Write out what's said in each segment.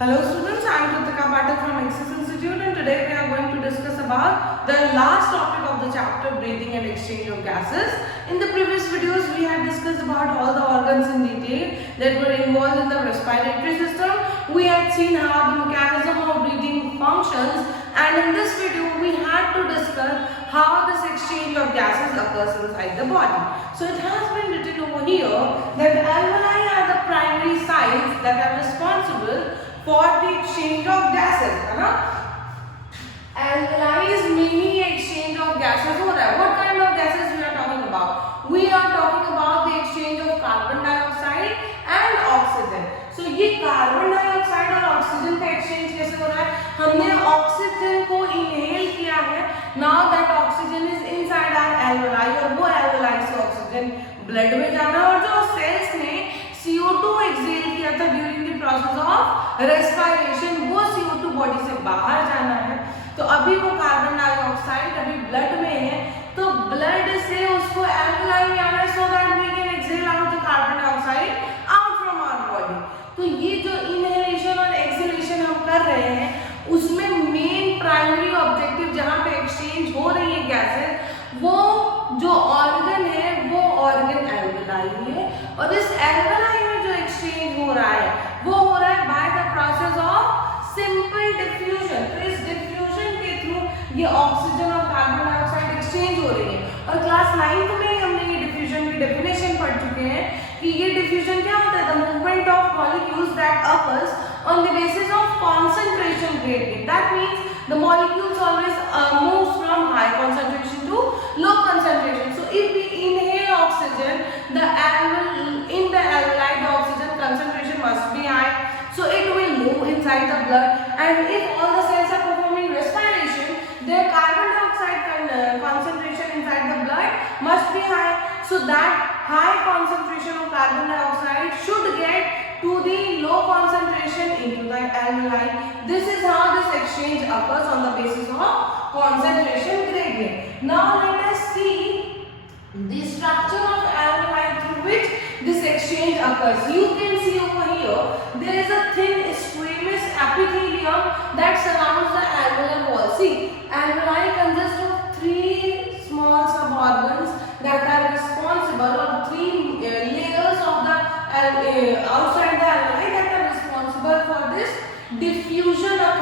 Hello students, I am Kritika Patel from Axis Institute and today we are going to discuss about the last topic of the chapter breathing and exchange of gases. In the previous videos we had discussed about all the organs in detail that were involved in the respiratory system. We had seen how the mechanism of breathing functions, and in this video we had to discuss how this exchange of gases occurs inside the body. So it has been written over here that alveoli are the primary sites that are responsible for the exchange of gases, है ना? Alveoli is mainly exchange of gases हो रहा है. What kind of gases we are talking about? We are talking about the exchange of carbon dioxide and oxygen. So ये carbon dioxide और oxygen का exchange कैसे हो रहा है? हमने ऑक्सीजन को इनहेल किया है. Now that oxygen is inside our alveoli और वो alveoli से ऑक्सीजन ब्लड में जाना और जो सेल्स ने CO2 एक्सहेल किया था during the process of respiration, वो CO2 बॉडी से बाहर जाना है. तो अभी वो कार्बन डाइऑक्साइड अभी ब्लड में है, तो ब्लड से उसको एल्वेलाई में आना है so that we can exhale out the carbon dioxide out from our body. तो ये जो इनहेलेशन और एक्सहेलेशन हम कर रहे हैं उसमें मेन प्राइमरी ऑब्जेक्टिव जहाँ पे एक्सचेंज हो रही है गैसेस, वो जो ऑर्गन है वो ऑर्गन एल्वेलाई है. और इस एल्वेलाई में जो एक्सचेंज हो रहा है वो हो रहा है by the process of simple diffusion. तो इस डिफ्यूजन के थ्रू ये ऑक्सीजन और कार्बन डाइऑक्साइड एक्सचेंज हो रही है. और क्लास 9th में हमने ये डिफ्यूजन की डेफिनेशन पढ़ चुके हैं कि ये डिफ्यूजन क्या होता है? The movement of molecules that occurs on the basis of concentration gradient. That means the molecules always moves from high concentration to low concentration. So if we inhale oxygen, in the alveoli the oxygen concentration must be high, so it will move inside the blood. And if all the cells are performing respiration, their carbon dioxide concentration inside the blood must be high. So that high concentration of carbon dioxide should get to the low concentration into the alveoli. This is how this exchange occurs on the basis of concentration gradient. Now let us see the structure of alveoli through which this exchange occurs. You can see over here there is a thin squamous epithelium that surrounds the alveolar wall. See, alveoli consist of three small suborgans that are responsible, or three layers of the outside the alveoli that are responsible for this diffusion of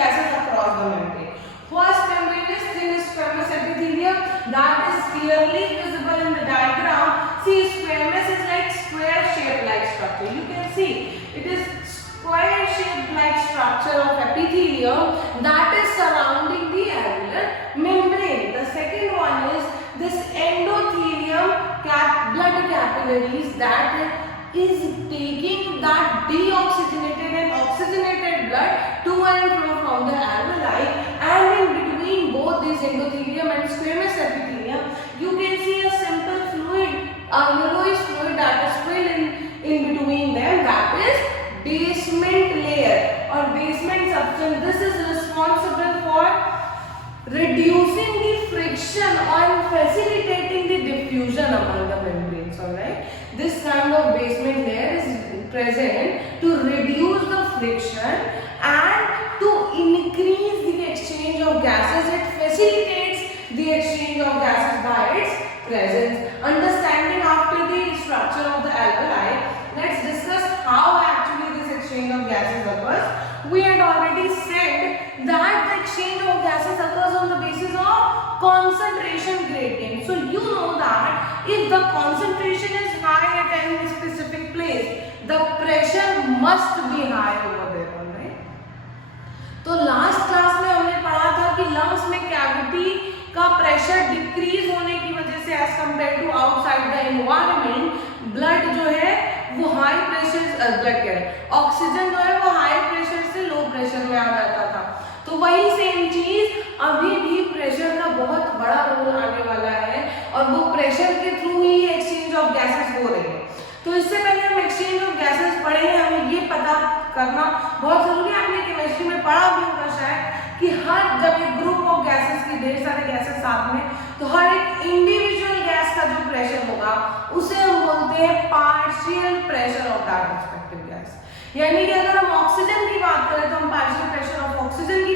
gases across the membrane. First membrane is thin squamous epithelium that is clearly visible in the diagram. See, squamous is like square shaped like structure. You can see it is square shaped like structure of epithelium that is surrounding the alveolar membrane. The second one is this endothelium blood capillaries that is taking that deoxygenated and oxygenated blood to and fro from the alveoli, and in between both these endothelium and squamous epithelium you can see a simple fluid, a yellowish fluid that is filled in between them, that is basement layer or basement substance. This is responsible for reducing the friction and facilitating the diffusion among the membranes. Alright, this kind of basement layer is present to reduce the friction and to increase the exchange of gases. It facilitates the exchange of gases by its presence. Understanding after the structure of the alveoli, let's discuss how actually this exchange of gases occurs. We had already said that the exchange of gases occurs on the basis of concentration gradient. So you know that if the concentration is high at any specific place, the pressure must be high over there. Alright? तो last class में हमने पढ़ा था कि lungs में cavity का pressure decrease होने की वजह से as compare to outside the environment, blood जो है वो हाई प्रेशर, ब्लड कह रहे हैं, ऑक्सीजन जो है वो हाई प्रेशर से लो प्रेशर में आ जाता था. तो वही सेम चीज अभी भी प्रेशर का बहुत बड़ा रोल आने वाला है और वो प्रेशर के through he exchange of gases हो रही है. तो इससे पहले हम एक्सचेंज ऑफ गैसेस पढ़े हैं, हमें ये पता करना बहुत जरूरी है. आपने केमिस्ट्री में पढ़ा भी होगा शायद कि हर जब एक ग्रुप ऑफ गैसेस की ढेर सारे गैसेस साथ में, तो हर एक इंडिविजुअल गैस का जो प्रेशर होगा उसे हम बोलते हैं partial pressure of that respective gas. यानी कि अगर हम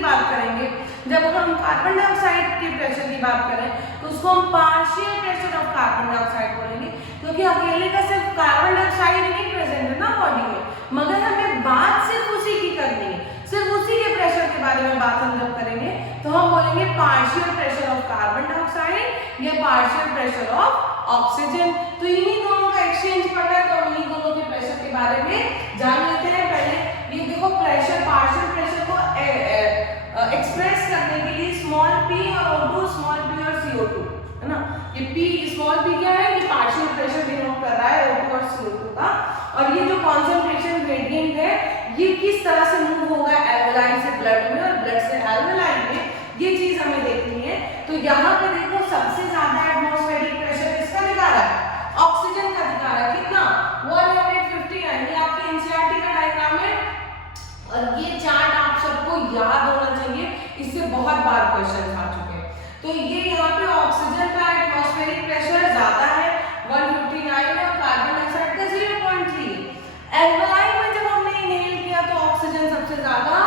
बात करेंगे, जब हम कार्बन डाइऑक्साइड के प्रेशर की बात करें तो उसको हम partial pressure of carbon dioxide बोलेंगे, क्योंकि अकेले का सिर्फ कार्बन डाइऑक्साइड नहीं प्रेजेंट है ना बॉडी में, मगर हमें बात सिर्फ उसी की करनी है, सिर्फ उसी के प्रेशर के बारे में बात हम जब करेंगे तो हम बोलेंगे partial pressure of carbon dioxide या पार्शियल प्रेशर ऑफ ऑक्सीजन। तो इन्हीं दोनों का एक्सचेंज पढ़ना है, तो इन्हीं दोनों के प्रेशर के बारे में जान लेते हैं। पहले ये देखो प्रेशर, पार्शियल प्रेशर को एक्सप्रेस करने के लिए स्मॉल p और O2, स्मॉल p और CO2 है ना, ये p स्मॉल p क्या है, ये पार्शियल प्रेशर डिनोट कर रहा है O2 और CO2 का, और ये जो कॉन्सेंट्रेशन ग्रेडियंट है ये किस तरह से मूव होगा एल्कलाइन से ब्लड में और ब्लड से एल्कलाइन में, ये चीज हमें देखनी है। तो यहाँ पे देखो सबसे ज्यादा एटमॉस्फेरिक प्रेशर किसका दिखा रहा है, ऑक्सीजन का दिखा रहा है, कितना 159, ये आपके एनसीईआरटी का डायग्राम है, और ये चार्ट आप सबको याद होना चाहिए, इससे बहुत बार क्वेश्चन आ चुके हैं। तो ये यहाँ पे ऑक्सीजन का एटमॉस्फेरिक प्रेशर ज्यादा है 159 है, और कार्बन डाइऑक्साइड का 0.3। एल्कलाइन में जब हमने इनहेल किया तो ऑक्सीजन सबसे ज्यादा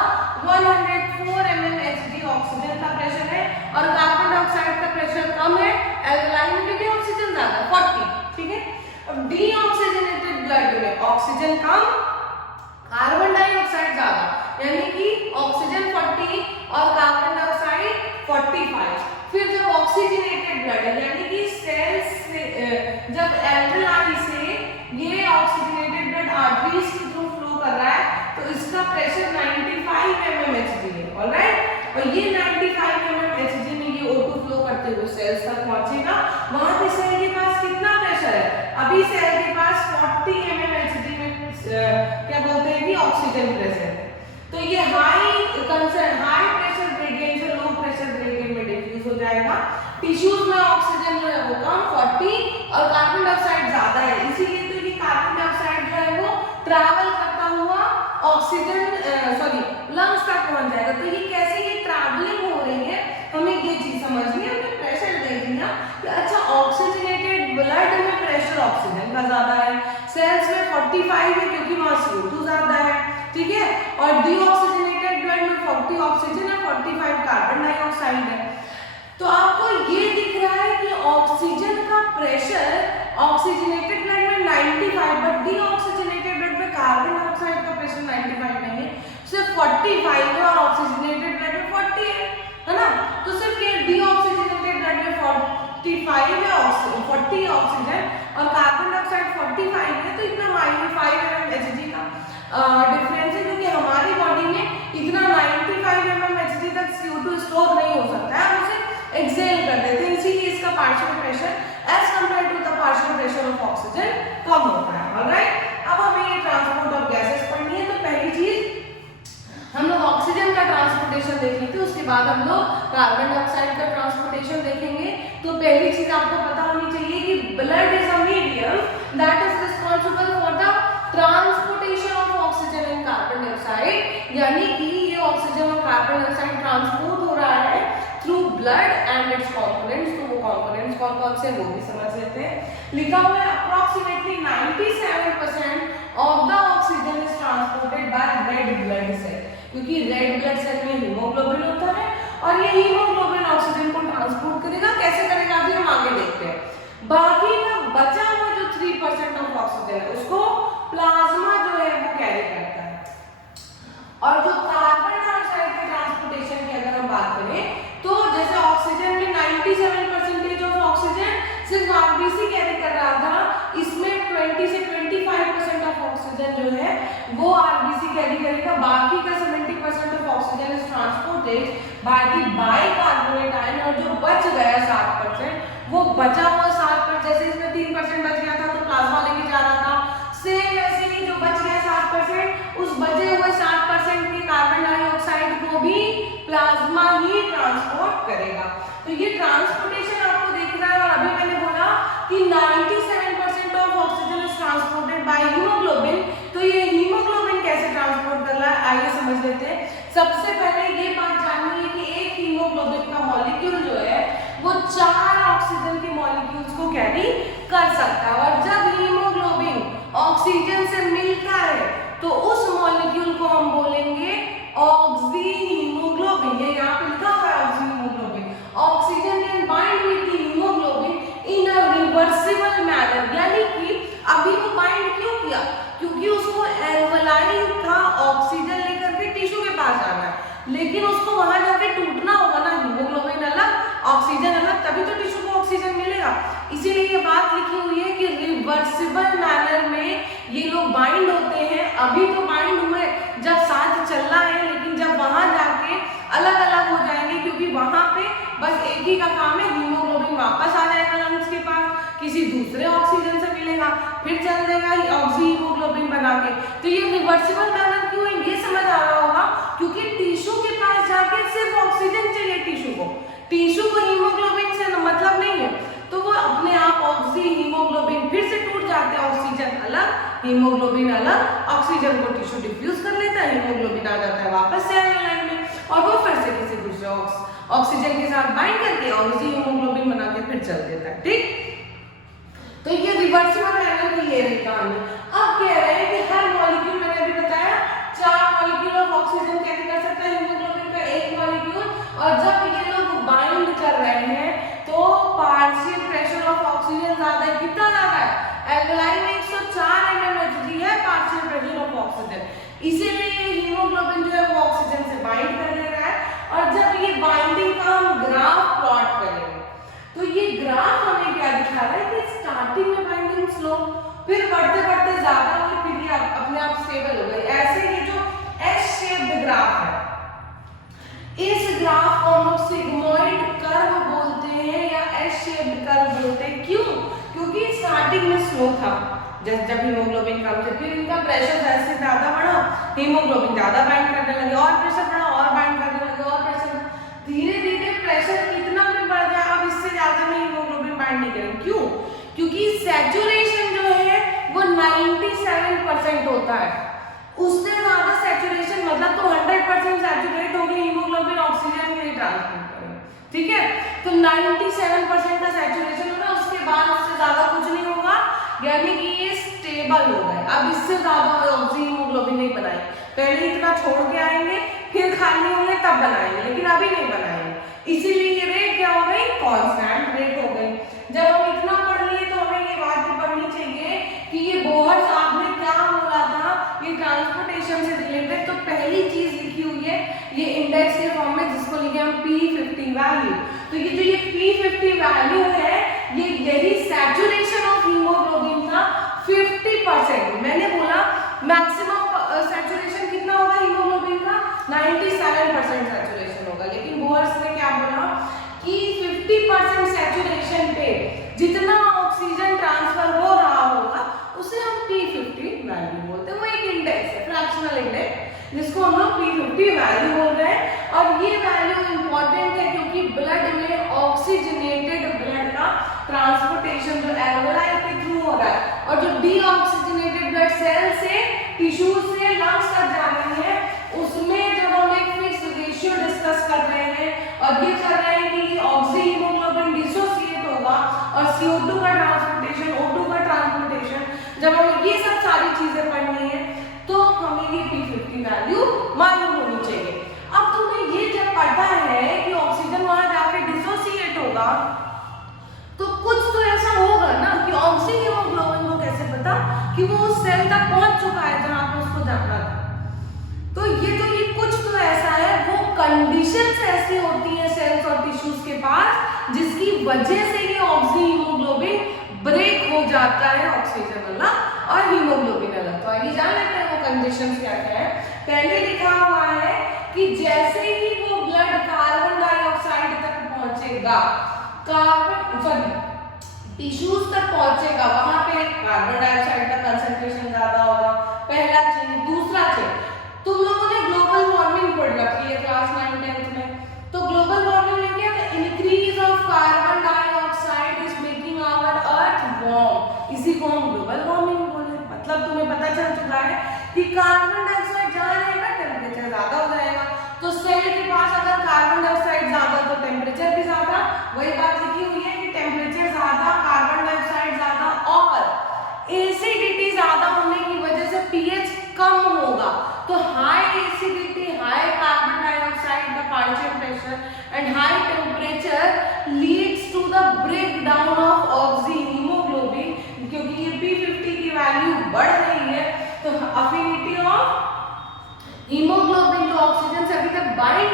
104 mmHg ऑक्सीजन का प्रेशर है, और कार्बन डाइऑक्साइड का प्रेशर कम है एल्कलाइन में, क्योंकि ऑक्सीजन ज्यादा 40, ठीक है। अब डीऑक्सीजनेटेड ब्लड में ऑक्सीजन कम, कार्बन डाइऑक्साइड ज्यादा, यानी कि ऑक्सीजन 40 और कार्बन डाइऑक्साइड 45। फिर जब ऑक्सीजनेटेड ब्लड है, यानी कि सेल्स से जब एल्कलाइन से ये ऑक्सीजनेटेड ब्लड आर्टरीज के थ्रू फ्लो कर रहा है, तो इसका प्रेशर 95 mmHg है, ऑलराइट। और ये 95 mmHg में ये O2 फ्लो करते हुए सेल्स तक पहुंचेगा, वहां पे सेल के पास कितना प्रेशर है, अभी सेल के पास 40 mmHg में क्या बोलते हैं कि ऑक्सीजन प्रेशर है। तो ये हाई प्रेशर ग्रेडियंट से लो प्रेशर ग्रेडियंट में डिफ्यूज हो जाएगा। टिश्यूज में ऑक्सीजन जो है वो कम 40 और कार्बन डाइऑक्साइड ज्यादा है, इसीलिए तो ये कार्बन डाइऑक्साइड जो है वो ट्रैवल करता हुआ ऑक्सीजन लंग्स तक पहुंच जाएगा। तो ये कैसे ये ट्रैवलिंग हो रही है, हमें ये चीज समझनी है, हमें प्रेशर देखनी है कि अच्छा ऑक्सीजनेटेड ब्लड में प्रेशर ऑक्सीजन का ज्यादा है, सेल्स में 45 है क्योंकि वहां CO2 ज्यादा है, ठीक है, और डीऑक्सीजनेटेड ब्लड में 40 ऑक्सीजन है, 45 कार्बन डाइऑक्साइड है। तो आपको ये दिख रहा है कि ऑक्सीजन का प्रेशर ऑक्सीजनेटेड ब्लड में 95, बट डीऑक्सीजनेटेड ब्लड में कार्बन डाइऑक्साइड का प्रेशर 95 नहीं है, सिर्फ 45 है, और ऑक्सीजनेटेड ब्लड में 40 है ना। तो सिर्फ ये डीऑक्सीजनेटेड ब्लड में 45 है, 40 ऑक्सीजन और कार्बन डाइऑक्साइड 45 है, तो इतना -5 mmHg का डिफरेंस है, क्योंकि हमारी बॉडी में इतना 95 mmHg तक CO2 स्टोर नहीं हो सकता है, हम उसे एक्सेल कर देते हैं, इसीलिए इसका partial pressure as compare to the partial pressure of oxygen कम होता है, ऑलराइट। अब हमें ये ट्रांसपोर्ट ऑफ गैसेस पढ़नी है, तो पहली चीज हम लोग ऑक्सीजन का ट्रांसपोर्टेशन देख लेते हैं, उसके बाद हम लोग कार्बन डाइऑक्साइड का ट्रांसपोर्टेशन देखेंगे। तो पहली चीज आपको पता होनी चाहिए कि blood is a medium that is responsible for the transportation of oxygen and carbon dioxide, यानी कि ये ऑक्सीजन और कार्बन डाइऑक्साइड ट्रांसपोर्ट हो रहा है through blood and it's components. तो वो कंपोनेंट्स कौन कौन से वो भी समझ लेते हैं। लिखा हुआ है approximately 97% of the oxygen is transported by red blood cell, क्योंकि रेड ब्लड सेल में हीमोग्लोबिन होता है, और ये हीमोग्लोबिन ऑक्सीजन को ट्रांसपोर्ट करेगा, कैसे करेगा अभी हम आगे देखते हैं। बाकी का बचा हुआ जो 3% ऑफ ऑक्सीजन है उसको प्लाज्मा जो है वो कैरी करता है। और जो कार्बन डाइऑक्साइड के ट्रांसपोर्टेशन की अगर हम बात करें, तो जैसे ऑक्सीजन में 97% ऑफ ऑक्सीजन सिर्फ आरबीसी कैरी कर रहा था, इसमें 20 से 25% ऑफ ऑक्सीजन जो है वो आरबीसी कैरी करेगा, बाकी का 70% of oxygen is transported by the bicarbonate ion, और जो बच गया 7% वो बचा हुआ 7%, जैसे इसमें 3% बच गया था तो प्लाज्मा लेके जा रहा था, सेम वैसे ही जो बच गया 7%, उस बचे हुए 7% के कार्बन डाइऑक्साइड को भी प्लाज्मा ही ट्रांसपोर्ट करेगा। तो ये ट्रांसपोर्टेशन आपको देखना है, और अभी मैंने बोला कि 97% of oxygen is transported by haemoglobin, तो ये हीमोग्लोबिन कैसे ट्रांसपोर्ट कर रहा है आइए समझ लेते हैं। सबसे पहले ये बात जाननी है कि एक हीमोग्लोबिन का मॉलिक्यूल जो है वो 4 ऑक्सीजन के मॉलिक्यूल्स को कैरी कर सकता है, और जब हीमोग्लोबिन ऑक्सीजन से मिलता है तो उस मॉलिक्यूल को हम बोलेंगे ऑक्सी हीमोग्लोबिन, लेकिन उसको वहां जाके टूटना होगा ना, हीमोग्लोबिन अलग ऑक्सीजन अलग, तभी तो टिश्यू को ऑक्सीजन मिलेगा। इसीलिए ये बात लिखी हुई है कि रिवर्सिबल मैनर में ये लोग बाइंड होते हैं। अभी तो बाइंड हुए जब साथ चल रहा है, लेकिन जब वहां जाके अलग अलग हो जाएंगे, क्योंकि वहां पे बस एक ही का काम है, हीमोग्लोबिन वापस आ जाएगा लंग्स के पास, किसी दूसरे ऑक्सीजन से मिलेगा, फिर चल देगा ऑक्सी हीमोग्लोबिन बना के। तो ये रिवर्सिबल मैनर क्यों है ये समझ आ रहा होगा, क्योंकि टिश्यू के पास जाके सिर्फ ऑक्सीजन चाहिए टिश्यू को हीमोग्लोबिन से मतलब नहीं है, तो वो अपने आप ऑक्सी हीमोग्लोबिन फिर से टूट जाते हैं, ऑक्सीजन अलग हीमोग्लोबिन अलग, ऑक्सीजन को टिश्यू डिफ्यूज कर लेता है, हीमोग्लोबिन आ जाता है वापस से लाइन में, और वो फिर से किसी दूसरे ऑक्सीजन के साथ बाइंड करके ऑक्सी हीमोग्लोबिन बना के फिर चल देता है। ठीक, तो ये रिवर्सिबल मैनर की ये रही कहानी। अब कह रहे हैं कि हर मॉलिक्यूल, मैंने अभी बताया 4 मॉलिक्यूल ऑफ ऑक्सीजन कैसे कर सकता है हीमोग्लोबिन का एक मॉलिक्यूल, और जब ये लोग बाइंड कर रहे हैं तो पार्शियल प्रेशर ऑफ ऑक्सीजन ज्यादा है। कितना ज्यादा है? एल्कलाइन में 104 mmHg है पार्शियल प्रेशर ऑफ ऑक्सीजन, इसीलिए हीमोग्लोबिन जो है वो ऑक्सीजन से बाइंड कर ले रहा है। और जब ये बाइंडिंग का हम ग्राफ प्लॉट करेंगे तो ये ग्राफ हमें क्या दिखा रहा है कि स्टार्टिंग में बाइंडिंग स्लो, फिर बढ़ते बढ़ते ज्यादा हुई, फिर ये अपने आप स्टेबल हो गई। ऐसे ये जो एस शेप्ड ग्राफ है, इस ग्राफ को हम लोग सिग्मोइड कर्व बोलते हैं या एस शेप्ड कर्व बोलते हैं। क्यों? क्योंकि स्टार्टिंग में स्लो था, जब हीमोग्लोबिन कम थे, फिर इनका प्रेशर जैसे ज्यादा बढ़ा, हीमोग्लोबिन ज्यादा बाइंड करने लगे, और प्रेशर बढ़ा और बाइंड करने लगे, और प्रेशर, धीरे धीरे प्रेशर कितना भी बढ़ जाए, अब इससे ज्यादा में हीमोग्लोबिन बाइंड नहीं करेंगे। क्यों? क्योंकि सैचुरेशन जो है वो 97% होता है, उससे ज्यादा सैचुरेशन मतलब तो 100% सैचुरेट हो गई हीमोग्लोबिन, ऑक्सीजन नहीं ट्रांसपोर्ट करेगा। ठीक है, तो 97% का सैचुरेशन होगा, उसके बाद उससे ज्यादा कुछ नहीं होगा, यानी कि ये स्टेबल हो गए। अब इससे ज्यादा ऑक्सी हीमोग्लोबिन नहीं बनाए, पहले इतना छोड़ के आएंगे, फिर खाली होंगे तब बनाएंगे, लेकिन अभी नहीं बनाएंगे, इसीलिए ये रेट क्या हो गई? कांस्टेंट रेट हो गई। जब हम इतना पढ़ लिए तो हमें ये बात भी पढ़नी चाहिए कि ये बोहर साहब ने क्या बोला था, ये ट्रांसपोर्टेशन से रिलेटेड। तो पहली चीज लिखी हुई है ये इंडेक्स के फॉर्म में, जिसको लिखे हम P50 वैल्यू। तो ये जो ये P50 वैल्यू है, ये यही सैचुरेशन ऑफ हीमोग्लोबिन था 50%। मैंने बोला मैक्सिमम सैचुरेशन कितना होगा हीमोग्लोबिन का? 97% सैचुरेशन होगा, लेकिन बोहर्स ने क्या बोला कि 50% सैचुरेशन पे जितना ऑक्सीजन ट्रांसफर हो रहा होगा उसे हम P50 वैल्यू बोलते हैं। वो एक इंडेक्स है, फ्रैक्शनल इंडेक्स, जिसको हम लोग P50 वैल्यू बोल रहे हैं। और ये वैल्यू इंपॉर्टेंट है क्योंकि ब्लड में ऑक्सीजनेटेड ब्लड का ट्रांसपोर्टेशन जो एल्वेलाई के थ्रू हो रहा है, और जो डीऑक्सीजनेटेड ब्लड सेल से टिश्यू से लंग्स तक जानी है, उसमें जब हम एक फिक्स्ड रेशियो डिस्कस कर रहे हैं और ये कर रहे हैं कि ऑक्सी हीमोग्लोबिन डिसोसिएट होगा और CO2 का ट्रांसपोर्टेशन, O2 का ट्रांसपोर्टेशन, जब हमें ये सब सारी चीजें पढ़नी है तो हमें ये P50 वैल्यू मालूम होनी चाहिए। अब तुम्हें ये जब पता है कि ऑक्सीजन वहां जाके डिसोसिएट होगा, तो कुछ तो ऐसा होगा ना कि ऑक्सी हीमोग्लोबिन को कैसे पता कि वो उस सेल तक पहुंच चुका है जहां पे उसको जाना था। तो ये कुछ तो ऐसा है, वो कंडीशंस ऐसी होती है सेल्स और टिश्यूज के पास जिसकी वजह से ये ऑक्सी हीमोग्लोबिन ब्रेक हो जाता है, ऑक्सीजन अलग और हीमोग्लोबिन अलग। तो आइए जान लेते हैं वो कंडीशंस क्या क्या है। पहले लिखा हुआ है कि जैसे ही वो ब्लड कार्बन डाइऑक्साइड तक पहुंचेगा, टिश्यूज तक पहुंचेगा, वहां पे कार्बन डाइऑक्साइड का कंसंट्रेशन ज्यादा होगा, पहला चीज। दूसरा चीज, तुम लोगों ने ग्लोबल वार्मिंग पढ़ रखी है क्लास 9 10th में, तो ग्लोबल वार्मिंग में क्या है? Increase of carbon dioxide is making our earth warm, इसी को हम ग्लोबल वार्मिंग बोले। मतलब तुम्हें पता चल चुका है कि कार्बन डाइऑक्साइड जहां रहेगा टेम्परेचर ज्यादा हो जाएगा, तो सेल के पास अगर कार्बन डाइऑक्साइड ज्यादा तो टेम्परेचर भी ज्यादा। वही बात लिखी हुई है कि टेम्परेचर ज्यादा, कार्बन डाइऑक्साइड ज्यादा, और एसिडिटी ज्यादा होने की वजह से पीएच कम होगा। तो high acidity, high carbon dioxide का partial pressure and high temperature leads to the break down of oxyhaemoglobin. क्योंकि ये P50 की वैल्यू बढ़ रही है तो अफिनिटी ऑफ हीमोग्लोबिन जो ऑक्सीजन से अभी तक बाइंड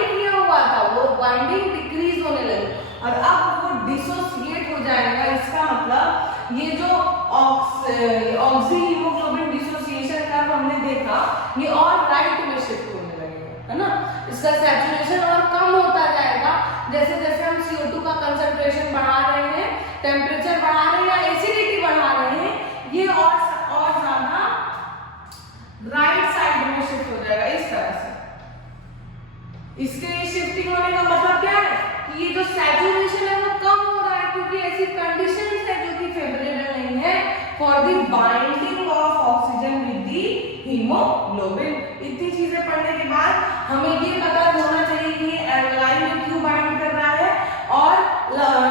बाइंडिंग डिक्रीज होने लगी और अब वो डिसोसिएट हो जाएगा। इसका मतलब ये जो ऑक्सी हीमोग्लोबिन डिसोसिएशन कर्व हमने देखा, ये और राइट में शिफ्ट होने लगेगा, है ना। इसका सैचुरेशन और कम होता जाएगा जैसे जैसे हम CO2 का कंसंट्रेशन बढ़ा रहे हैं, टेम्परेचर बढ़ा रहे हैं या एसिडिटी बढ़ा रहे हैं, ये और ज्यादा राइट साइड में शिफ्ट हो जाएगा इस तरह से। इसके शिफ्टिंग होने का मतलब क्या है कि ये जो सैचुरेशन है वो कम हो रहा है, क्योंकि ऐसी कंडीशंस है जो कि फेवरेबल नहीं है for the binding of oxygen with the haemoglobin. इतनी चीजें पढ़ने के बाद हमें ये पता होना चाहिए कि ये एल्कलाइन में क्यों बाइंड कर रहा है और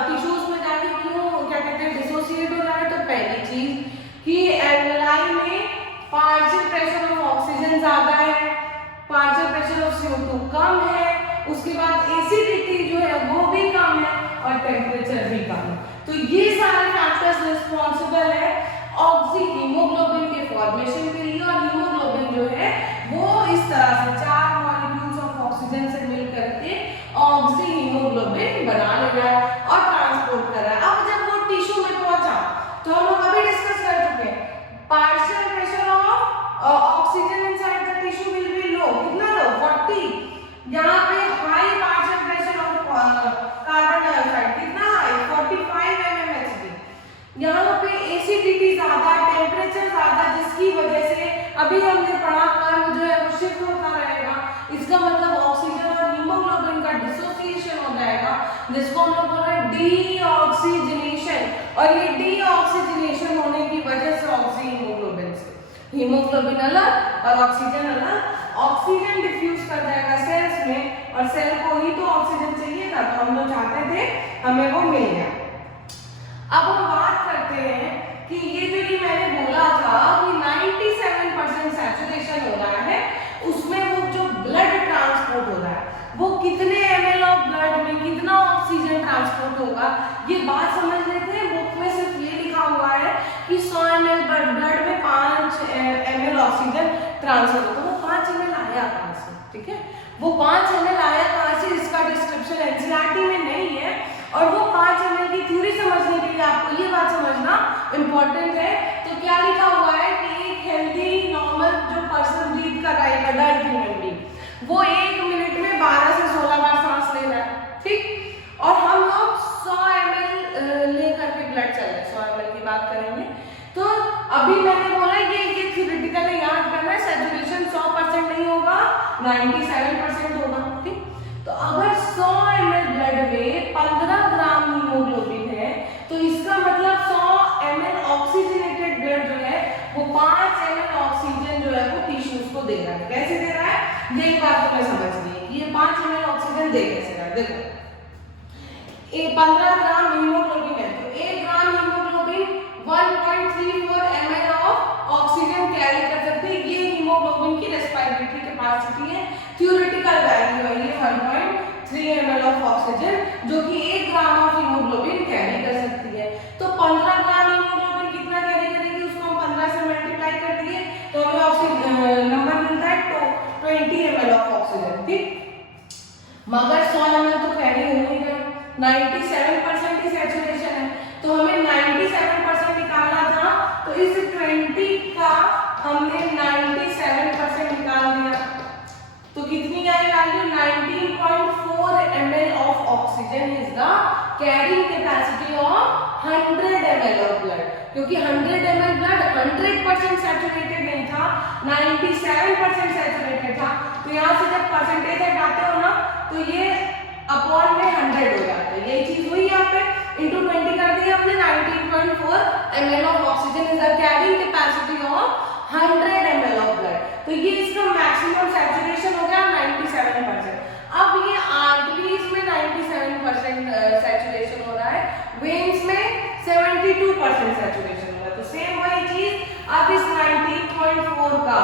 टिश्यूज में जाके क्यों क्या कहते हैं डिसोसिएट हो रहा है। तो पहली चीज कि एल्कलाइन में पार्शियल प्रेशर ऑफ ऑक्सीजन ज्यादा है, पार्शियल प्रेशर ऑफ CO2 कम है, उसके बाद एसिडिटी जो है वो भी कम है और टेम्परेचर भी कम है। तो ये सारे फैक्टर्स रिस्पॉन्सिबल है ऑक्सी हीमोग्लोबिन के फॉर्मेशन के लिए। और हीमोग्लोबिन जो है वो इस तरह से 4 मॉलिक्यूल्स ऑफ ऑक्सीजन से मिल करके ऑक्सी हीमोग्लोबिन बना ले रहा है और ट्रांसपोर्ट कर रहा है। अब जब वो टिश्यू में पहुंचा तो हम लोग अभी डिस्कस कर चुके हैं partial pressure of oxygen inside the tissue will be low, कितना लो 40। यहाँ पे high partial pressure of carbon dioxide कितना हाई 45 mmHg। यहाँ पे एसिडिटी ज्यादा, टेम्परेचर ज्यादा, जिसकी वजह से अभी हमने पढ़ा कर्व जो है वो शिफ्ट होता रहेगा। इसका मतलब ऑक्सीजन और हीमोग्लोबिन का डिसोसिएशन हो जाएगा, जिसको हम लोग बोल रहे हैं डीऑक्सीजनेशन। और ये डीऑक्सीजनेशन होने की वजह से ऑक्सी हीमोग्लोबिन से हीमोग्लोबिन अलग और ऑक्सीजन अलग, ऑक्सीजन डिफ्यूज कर जाएगा सेल्स में और सेल को ही तो ऑक्सीजन चाहिए था, तो हम लोग चाहते थे हमें वो मिल गया। अब हम बात करते हैं कि ये मैंने बोला था कि 97% सैचुरेशन हो रहा है, उसमें वो जो ब्लड ट्रांसपोर्ट हो रहा है वो कितने ml ऑफ ब्लड में कितना ऑक्सीजन ट्रांसपोर्ट होगा, ये बात समझ लेते हैं। बुक में सिर्फ ये लिखा हुआ है कि 100 ml ब्लड में 5 ml ऑक्सीजन ट्रांसफर होता है। वो 5 ml आया कहाँ से, ठीक है, वो 5 ml आया कहाँ से, इसका डिस्क्रिप्शन NCERT में नहीं है। और वो 5 ml की थ्योरी समझने के लिए आपको ये बात समझना इंपॉर्टेंट है। तो क्या लिखा हुआ है कि एक हेल्दी नॉर्मल जो पर्सन ब्रीथ कर रहा है, अडल्ट ह्यूमन बीइंग, वो 1 मिनट में 12 से 16 बार सांस ले रहा है, ठीक। और हम लोग 100 ml लेकर के ब्लड चल रहे हैं, 100 ml की बात करेंगे। तो अभी मैंने बोला ये थ्योरेटिकली याद करना है, सैचुरेशन 100% नहीं होगा, 97% होगा, ठीक। तो अगर 100 ml ब्लड में 15 ग्राम हीमोग्लोबिन है तो इसका मतलब 100 ml ऑक्सीजनेटेड ब्लड जो है वो 5 ml ऑक्सीजन जो है वो टिश्यूज को दे रहा है। कैसे दे रहा है यही बात तुम्हें समझनी है कि ये 5 ml ऑक्सीजन दे कैसे रहा है। देखो 15 ग्राम हीमोग्लोबिन है तो 1 ग्राम haemoglobin 1.34 ml of oxygen carry कर सकते हैं। ये हीमोग्लोबिन की रेस्पिरेटरी कैपेसिटी है, थ्योरेटिकल वैल्यू है ये 1.3 ml ऑफ ऑक्सीजन, जो कि 1 ग्राम ऑफ हीमोग्लोबिन कैरी कर सकती है। तो 15 ग्राम हीमोग्लोबिन कितना कैरी करेगी, उसको हम 15 से मल्टीप्लाई कर दिए तो हमें ऑक्सीजन नंबर मिलता है तो 20 ml ऑफ ऑक्सीजन, ठीक। मगर 100 ml तो कैरी हो नहीं रहा, 97% ही सैचुरेशन है, तो हमें 97% निकालना था। तो इस 20 का हमने 97% निकाल दिया तो कितनी आई value, 19.4 ml of oxygen is the carrying capacity of 100 ml of blood. क्योंकि 100 ml ब्लड 100% सैचुरेटेड नहीं था, 97% सैचुरेटेड था। तो यहाँ से जब परसेंटेज हटाते हो ना तो ये अपॉन में 100 हो जाता है, यही चीज हुई यहाँ पे, इंटू 20 कर दिया हमने। 19.4 ml of oxygen is the carrying capacity of 100 ml of blood. तो ये इसका मैक्सिमम सैचुरेशन हो गया 97%। अब ये आर्टरीज में 97% सैचुरेशन हो रहा है, वेन्स में 72% सैचुरेशन हो रहा है। तो सेम वही चीज अब इस 19.4 का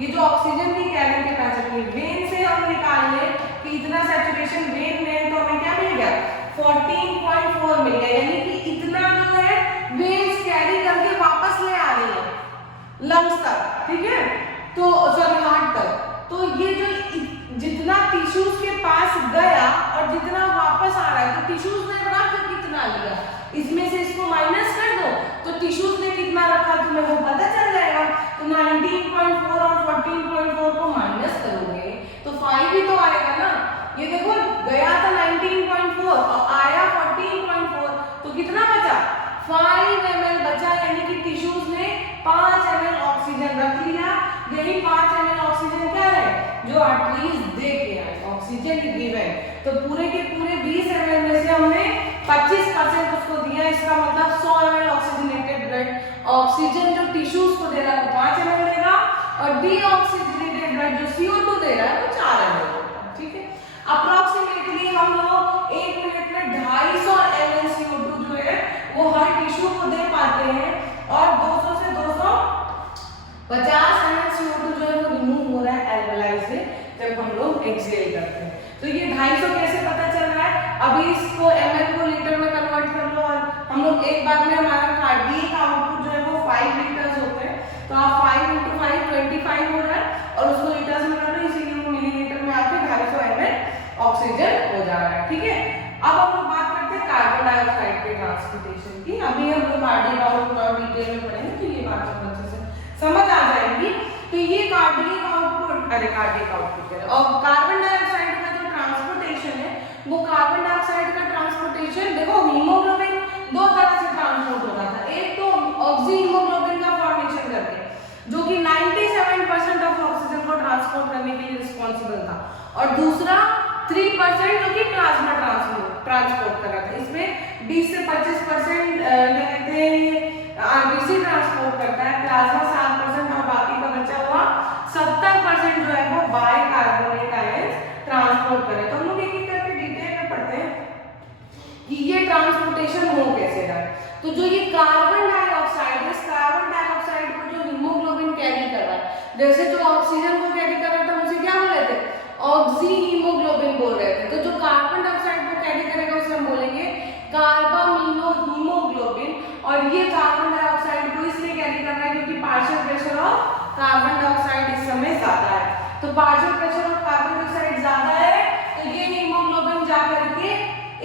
ये जो ऑक्सीजन की कैरिंग कैपेसिटी वेन से हम निकाल ले कि इतना सैचुरेशन वेन में, तो हमें क्या मिल गया 14.4 मिल गया। यानी कि इतना जो है वेन्स कैरी करके वापस ले आ रही है लंग्स तक, ठीक है, तो सॉरी हार्ट तक। तो ये जो जितना टिश्यूज के पास गया और जितना वापस आ रहा है, तो टिश्यूज ने रख कितना लिया, इसमें से इसको माइनस कर दो तो टिश्यूज ने कितना रखा तुम्हें वो पता चल जाएगा। तो 19.4 और 14.4 को माइनस करोगे तो 5 ही तो आएगा ना। ये देखो गया था 19.4 और आया 14.4, तो कितना बचा 5 ml बचा, यानी कि टिश्यूज ने 5 ml ऑक्सीजन रख लिया। यही 5 ml ऑक्सीजन क्या है जो आर्टरीज दे के आए, ऑक्सीजन गिवन। तो पूरे के पूरे 20 ml में से हमने 25% उसको दिया, इसका मतलब 100 ml ऑक्सीजनेटेड ब्लड। ऑक्सीजन जो टिश्यूज को दे रहा है वो 5 ml देगा और डीऑक्सीजनेटेड ब्लड जो CO2 दे रहा है वो 4 ml देगा। ठीक है, अप्रोक्सीमेटली हम लोग 1 मिनट में 250 ml CO2 जो है वो हर टिश्यू को दे पाते हैं और 200 से 250 ml CO2 जो है वो रिमूव हो रहा है एल्वेलाई से जब हम लोग एक्सहेल करते हैं। तो ये 250 कैसे पता चल रहा है, अभी इसको ml को लीटर में कन्वर्ट कर लो और हम लोग एक बार में हमारा कार्डियक आउटपुट जो है वो 5 लीटर्स होते हैं, तो आप 5 × 5 25 हो रहा है और उसको लीटर्स में कर लो, इसीलिए वो मिलीलीटर में आके 250 ml ऑक्सीजन हो जा रहा है। ठीक है, अब हम लोग बात करते हैं कार्बन डाइऑक्साइड के ट्रांसपोर्टेशन की। अभी हम लोग कार्डियक आउटपुट और डिटेल में पढ़ेंगे तो ये बात अच्छे से समझ आ जाएगी। तो ये कार्डियक आउटपुट, अरे कार्डियक आउटपुट है, और कार्बन डाइऑक्साइड का जो ट्रांसपोर्टेशन है वो कार्बन डाइऑक्साइड का ट्रांसपोर्टेशन देखो हीमोग्लोबिन दो तरह से ट्रांसपोर्ट होता था। एक तो ऑक्सी हीमोग्लोबिन का फॉर्मेशन करके जो कि 97% ऑफ ऑक्सीजन को ट्रांसपोर्ट करने के लिए रिस्पांसिबल था, और दूसरा 3% जो कि प्लाज्मा ट्रांसपोर्ट कर रहा था। इसमें 20 से 25% क्या कहते हैं आरबीसी ट्रांसपोर्ट करता है, प्लाज्मा 7% और बाकी का बचा हुआ 70% जो है वो बाइकार्बोनेट आयंस ट्रांसपोर्ट करे। तो हम लोग एक एक करके डिटेल में पढ़ते हैं कि ये ट्रांसपोर्टेशन हो कैसे रहा है। तो जो ये कार्बन डाइऑक्साइड, इस कार्बन डाइऑक्साइड को जो हीमोग्लोबिन कैरी कर रहा है, जैसे जो ऑक्सीजन को कैरी कर रहा था उसे क्या बोल रहे थे, ऑक्सी हीमोग्लोबिन बोल रहे थे। तो जो कार्बन डाइऑक्साइड को कैरी करेगा उसे हम बोलेंगे कार्बामिनो हीमोग्लोबिन, और ये कार्बन डाइऑक्साइड को इसलिए कैरी कर रहा है क्योंकि partial pressure of carbon dioxide इस समय ज्यादा है। तो partial pressure of carbon dioxide ज्यादा है तो ये हीमोग्लोबिन जाकर के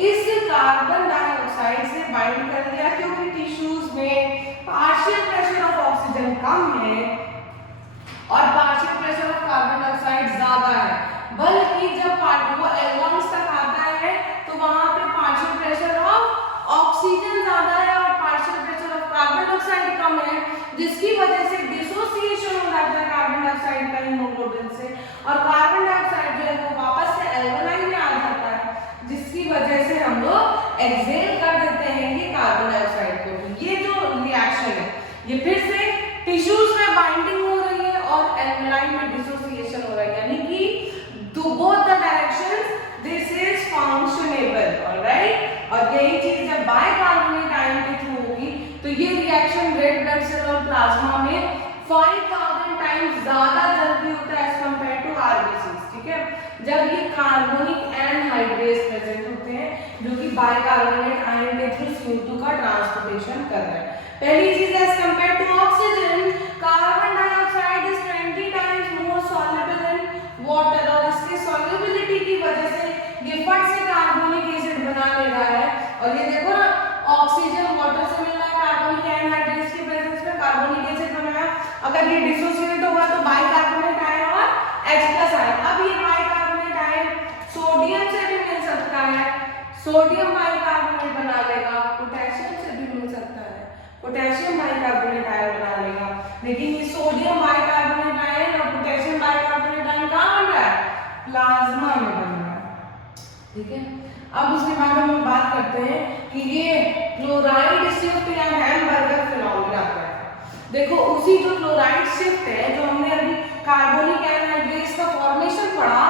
इस कार्बन डाइऑक्साइड से बाइंड कर लिया, क्योंकि टिश्यूज में पार्शियल प्रेशर ऑफ ऑक्सीजन कम है और partial pressure of carbon dioxide ज्यादा है। बल्कि जब वो एल्गोन्स तक आता है तो वहां पे पार्शियल प्रेशर ऑफ ऑक्सीजन ज्यादा है और partial pressure of carbon dioxide कम है, जिसकी वजह से डिसोसिएशन हो जाता है कार्बन डाइऑक्साइड का हीमोग्लोबिन से, और कार्बन डाइऑक्साइड जो है वो वापस से एल्वेलाई में आ जाता है, जिसकी वजह से हम लोग एक्सहेल कर देते हैं ये कार्बन डाइऑक्साइड को। ये जो रिएक्शन है ये फिर से टिश्यूज में बाइंडिंग हो रही है और एल्वेलाई में डिसोसिएशन हो रहा है, यानी कि to both the directions this is functionable, alright। और यही चीज जब बाइकार्बोनेट आयन के थ्रू होगी तो ये रिएक्शन रेड ब्लड सेल और प्लाज्मा में 5000 टाइम्स ज्यादा जल्दी होता है एज कंपेयर टू आरबीसी। ठीक है, जब ये कार्बोनिक एनहाइड्रेस प्रेजेंट होते हैं जो कि बाइकार्बोनेट आयन के थ्रू CO2 का ट्रांसपोर्टेशन कर रहे हैं। पहली चीज as compare to oxygen, carbon dioxide is 20 times more soluble in water, और इसके सॉल्युबिलिटी की वजह से ये फट से कार्बोनिक एसिड बना ले रहा है। और ये देखो ना, ऑक्सीजन वाटर से मिल रहा है, कार्बोनिक एनहाइड्रेस की प्रेजेंस में कार्बोनिक एसिड बनाया, अगर ये डिसोसिएट होगा तो बाइकार्बोनेट आयन और H+ आयन। अब ये बाइकार्बोनेट आयन सोडियम से भी मिल सकता है, सोडियम बाइकार्बोनेट बना लेगा, पोटेशियम से भी मिल सकता है, पोटेशियम बाइकार्बोनेट आयन बना लेगा, लेकिन ये सोडियम बाइकार्बोनेट आयन और पोटेशियम बाइकार्बोनेट आयन कहाँ बन रहा है, प्लाज्मा में बन रहा है। ठीक है, अब उसके बाद हम लोग बात करते हैं कि ये क्लोराइड शिफ्ट या हैमबर्गर फिनोमेना क्या है। देखो उसी जो क्लोराइड शिफ्ट है जो हमने अभी कार्बोनिक एनहाइड्रेस का फॉर्मेशन पढ़ा,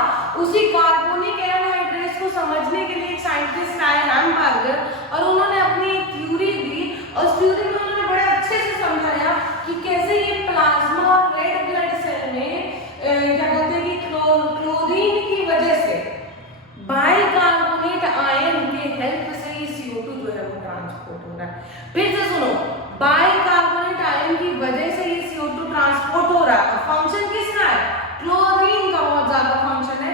उसी कार्बोनिक एनहाइड्रेस को समझने के लिए एक साइंटिस्ट आए हैमबर्गर, और उन्होंने अपनी एक थ्योरी दी, और उस थ्योरी में उन्होंने बड़े अच्छे से समझाया कि कैसे ये प्लाज्मा और रेड ब्लड सेल में क्या बोलते हैं कि क्लोरीन की वजह से बाइकार्बोनेट आयन के हेल्प से ये CO2 जो है वो ट्रांसपोर्ट हो रहा है। फिर से सुनो, बाइकार्बोनेट आयन की वजह से ये CO2 ट्रांसपोर्ट हो रहा है, और फंक्शन किसका है, क्लोरीन का बहुत ज्यादा फंक्शन है,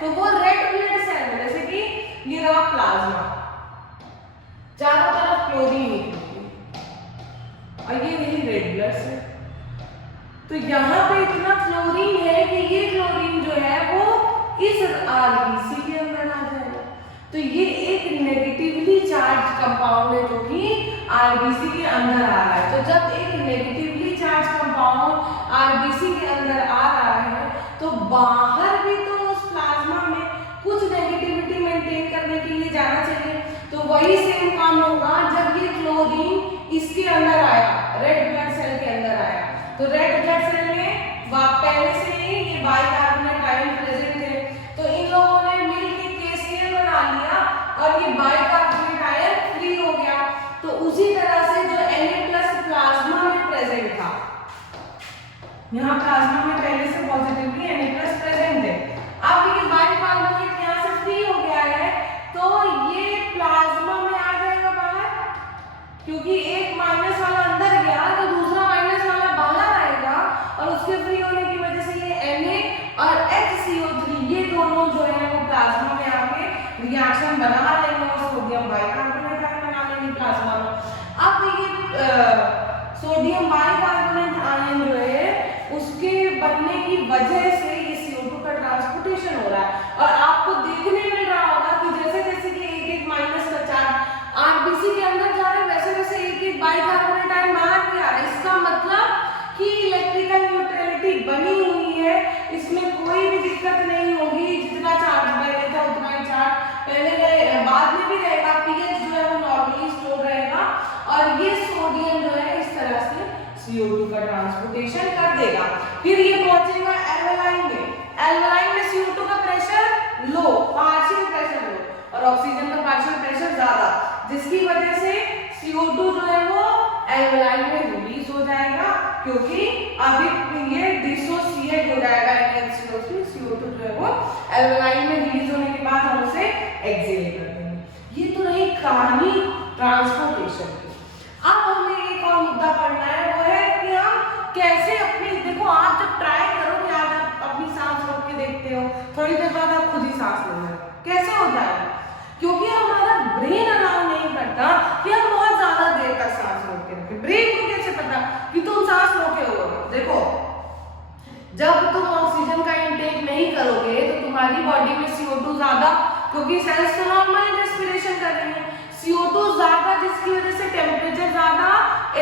तो वो रेड ब्लड सेल में, जैसे कि ये रहा प्लाज्मा, चारों तरफ क्लोरीन निकली और ये रही रेड ब्लड सेल। तो यहाँ पे इतना क्लोरीन है कि ये क्लोरीन जो है वो इस आरबीसी के अंदर आ जाएगा। तो ये एक नेगेटिवली चार्ज कंपाउंड है जो कि आरबीसी के अंदर आ रहा है। तो जब एक नेगेटिवली चार्ज कंपाउंड आरबीसी के अंदर आ रहा है तो बाहर भी तो उस प्लाज्मा में कुछ नेगेटिविटी मेंटेन करने के लिए जाना चाहिए। तो वही सेम काम होगा जब ये क्लोरीन इसके अंदर आया, रेड ब्लड सेल के अंदर आया। तो रेड ब्लड सेल में पहले से ही ये बाइकार्बोनेट आयन प्रेजेंट है, तो इन लोगों ने मिलकर केसीएल बना लिया और ये बाइकार्बोनेट आयन फ्री हो गया। तो उसी तरह से जो Na+ प्लाज्मा में प्रेजेंट था, यहाँ प्लाज्मा में पहले से पॉजिटिवली Na+ प्रेजेंट है, अब ये बाइकार्बोनेट यहाँ से फ्री हो गया है तो ये प्लाज्मा में आ जाएगा बाहर, क्योंकि एक माइनस वाला अंदर गया तो दूसरा माइनस वाला बाहर आएगा और उसके फ्री होने की वजह से ये Na और HCO3 ये दोनों जो है वो प्लाज्मा में आके रिएक्शन बना लेंगे और सोडियम बाइकार्बोनेट आयन बना लेंगे प्लाज्मा में। अब ये सोडियम बाइकार्बोनेट आयन जो है उसके बनने की वजह से ये CO2 का ट्रांसपोर्टेशन हो रहा है और आपको देखने मिल रहा होगा कि जैसे जैसे कि एक माइनस का चार्ज आरबीसी के अंदर जा रहा है वैसे वैसे एक बाइकार्बोनेट आयन बाहर भी आ रहा है। इसका मतलब कि इलेक्ट्रिकल न्यूट्रलिटी बनी हुई है, इसमें कोई भी दिक्कत नहीं होगी। जितना चार्ज पहले था उतना ही चार्ज पहले बाद में भी रहेगा, पीएच जो है वो नॉर्मली स्टोर रहेगा और ये सोडियम जो है इस तरह से CO2 का ट्रांसपोर्टेशन कर देगा। फिर ये पहुंचेगा एल्वेलाइन में, एल्वेलाइन में CO2 का pressure low, partial pressure low और ऑक्सीजन का पार्शियल प्रेशर ज्यादा, जिसकी वजह से CO2 जो है वो एल्वेलाइन में रिलीज हो जाएगा, क्योंकि अभी ये डिसोसिएट हो जाएगा NaCO3, CO2 जो है वो एल्वेलाइन में रिलीज होने के बाद हम उसे एक्सहेल कर देंगे। ये तो रही कहानी ट्रांसपोर्टेशन की। अब हमें एक और मुद्दा पढ़ना है, वो है कि हम कैसे अपनी, देखो आप जब ट्राई करो कि आज आप अपनी सांस रोक के देखते हो, थोड़ी देर बाद आप खुद ही सांस लेना, कैसे हो जाएगा? क्योंकि हमारा ब्रेन अलाउ नहीं करता कि हम बहुत ज्यादा देर तक सांस रोक के रखें। ब्रेन को कैसे पता कि तुम सांस रोके हो? देखो, जब तुम ऑक्सीजन का इंटेक नहीं करोगे तो तुम्हारी बॉडी में CO2 ज्यादा, क्योंकि सेल्स तो नॉर्मल रेस्पिरेशन कर रही है, CO2 ज्यादा जिसकी वजह से टेम्परेचर ज्यादा,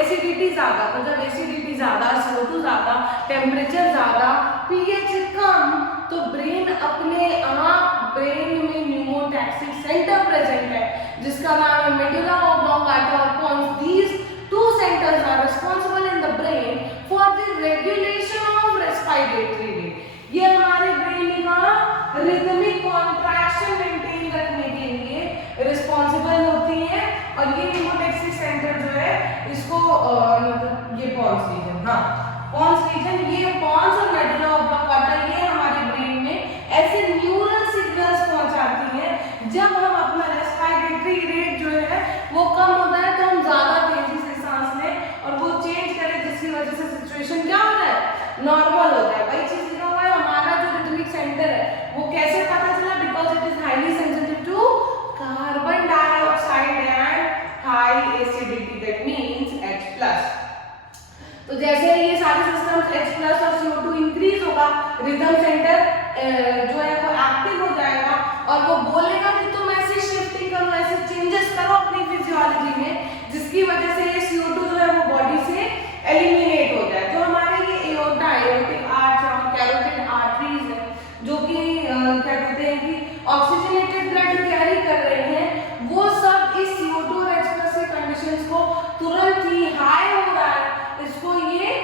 एसिडिटी ज्यादा। तो जब एसिडिटी ज्यादा, CO2 ज्यादा, टेम्परेचर ज्यादा, पीएच कम, तो ब्रेन अपने आप, ब्रेन में न्यूमोटैक्सिक सेंटर प्रेजेंट है जिसका नाम है मेडुला ऑब्लोंगाटा और pons. These two centres are responsible in the brain for the regulation of respiratory rate. ये हमारे ब्रेन का रिदमिक कॉन्ट्रैक्शन मेंटेन रखने के लिए रिस्पांसिबल होती है और ये न्यूमोटैक्सिक सेंटर जो है इसको मतलब ये पोन्स रीजन, हाँ पोन्स रीजन, ये पोन्स और मेडुला ऑब्लोंगाटा ये हमारे ब्रेन में ऐसे न्यूरल सिग्नल्स पहुंचाती हैं। जब हम अपना रेस्पिरेटरी रेट जो है वो कम होता है तो हम ज्यादा तेजी से सांस लें और वो चेंज करें, जिसकी वजह से सिचुएशन क्या होता है, नॉर्मल होता है। वही चीज लिखा हुआ है, हमारा जो रिदमिक सेंटर है वो कैसे पता चला? Because it is highly sensitive to carbon dioxide and high acidity, that means H+। तो जैसे ये सारे सिस्टम्स H+ और CO2 इंक्रीज होगा, रिदम सेंटर जो है वो एक्टिव हो जाएगा और वो बोलेगा कि तुम ऐसे शिफ्टिंग करो, ऐसे चेंजेस करो अपनी फिजियोलॉजी में, जिसकी वजह से ये CO2 जो है वो बॉडी से एलिमिनेट हो जाए। जो हमारे ये एओर्टा, एओर्टिक आर्च और कैरोटिड आर्टरीज है जो कि क्या कहते हैं कि ऑक्सीजनेटेड ब्लड कैरी कर रहे हैं, वो सब इस CO2 और H+ के कंडीशंस को तुरंत ही हाई हो रहा है इसको ये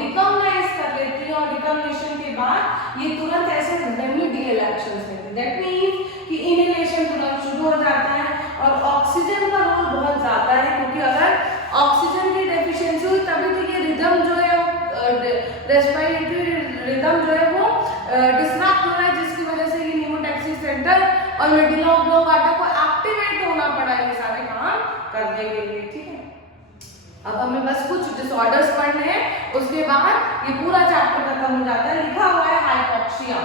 रिकॉग्नाइज कर लेती है और रिकॉग्निशन के बाद ये तुरंत ऐसे रेमेडियल एक्शंस लेते हैं। दैट मींस कि इनहेलेशन तुरंत शुरू हो जाता है और ऑक्सीजन का रोल बहुत ज्यादा है, क्योंकि अगर ऑक्सीजन की डेफिशिएंसी हुई तभी तो ये रिदम जो है रेस्पिरेटरी रिदम जो है वो डिस्टर्ब हो रहा है, जिसकी वजह से ये न्यूमोटैक्सिक सेंटर और मेडुला ऑब्लोंगाटा को एक्टिवेट होना पड़ा ये सारे काम करने के लिए। ठीक है, अब हमें बस कुछ डिसऑर्डर्स पढ़ने हैं, उसके बाद ये पूरा चैप्टर खत्म हो जाता है। लिखा हुआ है हाइपोक्सिया।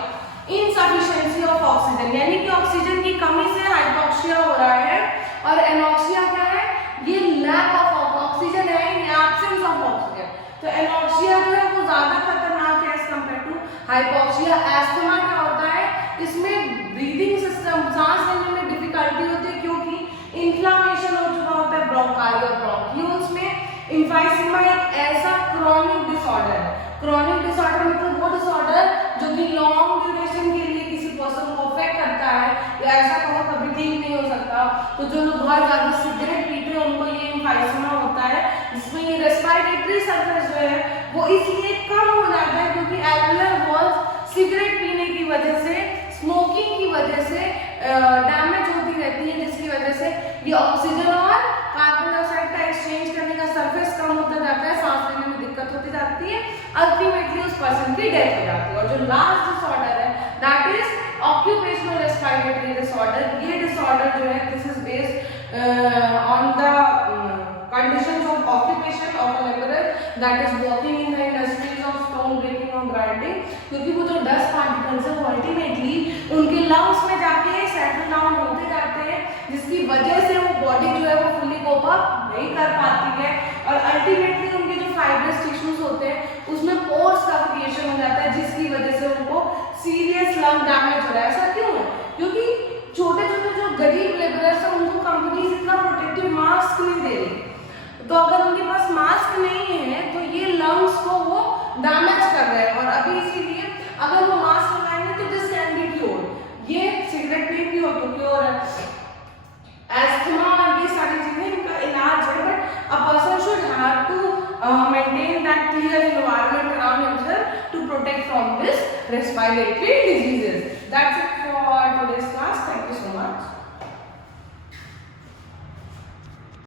इनसफिशिएंसी ऑफ ऑक्सीजन, यानी कि ऑक्सीजन की कमी से हाइपोक्सिया हो रहा है। और एनॉक्सिया क्या है, ये लैक ऑफ ऑक्सीजन है, एब्सेंस ऑफ ऑक्सीजन। तो एनॉक्सिया जो है वो ज्यादा खतरनाक है as compare to hypoxia. Asthma क्या होता है, इसमें ब्रीदिंग सिस्टम, सांस लेने में डिफिकल्टी होती है क्योंकि इन्फ्लामेशन हो चुका होता है ब्रोंकाई और ब्रोंक्यूल्स में। एम्फाइसीमा एक ऐसा क्रॉनिक डिसऑर्डर है, क्रॉनिक डिसऑर्डर मतलब वो डिसऑर्डर जो कि लॉन्ग ड्यूरेशन के लिए किसी पर्सन को अफेक्ट करता है, या ऐसा कहो कभी ठीक नहीं हो सकता। तो जो लोग बहुत ज्यादा सिगरेट पीते हैं उनको ये एम्फाइसीमा होता है, जिसमें ये रेस्पिरेटरी सरफेस जो है वो इसलिए कम हो जाता है क्योंकि एल्वेओलर वॉल्स सिगरेट पीने की वजह से, स्मोकिंग की वजह से डैमेज होती रहती है, जिसकी वजह से ये ऑक्सीजन और कार्बन डाइऑक्साइड का एक्सचेंज करने का सरफेस कम होता जाता है, सांस लेने में दिक्कत होती जाती है, अल्टीमेटली उस पर्सन की डेथ हो जाती है। और जो लास्ट डिसऑर्डर है that is occupational respiratory disorder. ये डिसऑर्डर जो है this is based on the conditions of occupation of a laborer that is working in the industries of stone breaking or grinding, क्योंकि वो जो डस्ट पार्टिकल्स है वो ultimately उनके lungs में जाके सेटल डाउन होते जाते हैं, जिसकी वजह से वो बॉडी जो है वो फुल्ली कोप अप नहीं कर पाती है और अल्टीमेटली उनके जो फाइब्रस टिश्यूज होते हैं उसमें पोर्स का क्रिएशन हो जाता है, जिसकी वजह से उनको सीरियस लंग डैमेज हो रहा है। ऐसा क्यों है, क्योंकि छोटे छोटे जो गरीब लेबरर्स हैं उनको कंपनीज इतना प्रोटेक्टिव मास्क नहीं दे रही, तो अगर उनके पास मास्क नहीं है तो ये लंग्स को वो डैमेज कर रहे हैं। और अभी इसीलिए अगर वो मास्क लगाएंगे तो दिस कैन बी क्योर, ये सिगरेट नहीं पियो तो क्योर है। एस्थमा और ये सारी चीजें इनका इलाज है, but a person should have to maintain that clear environment around himself to protect from this respiratory diseases. That's it for today's class. Thank you so much.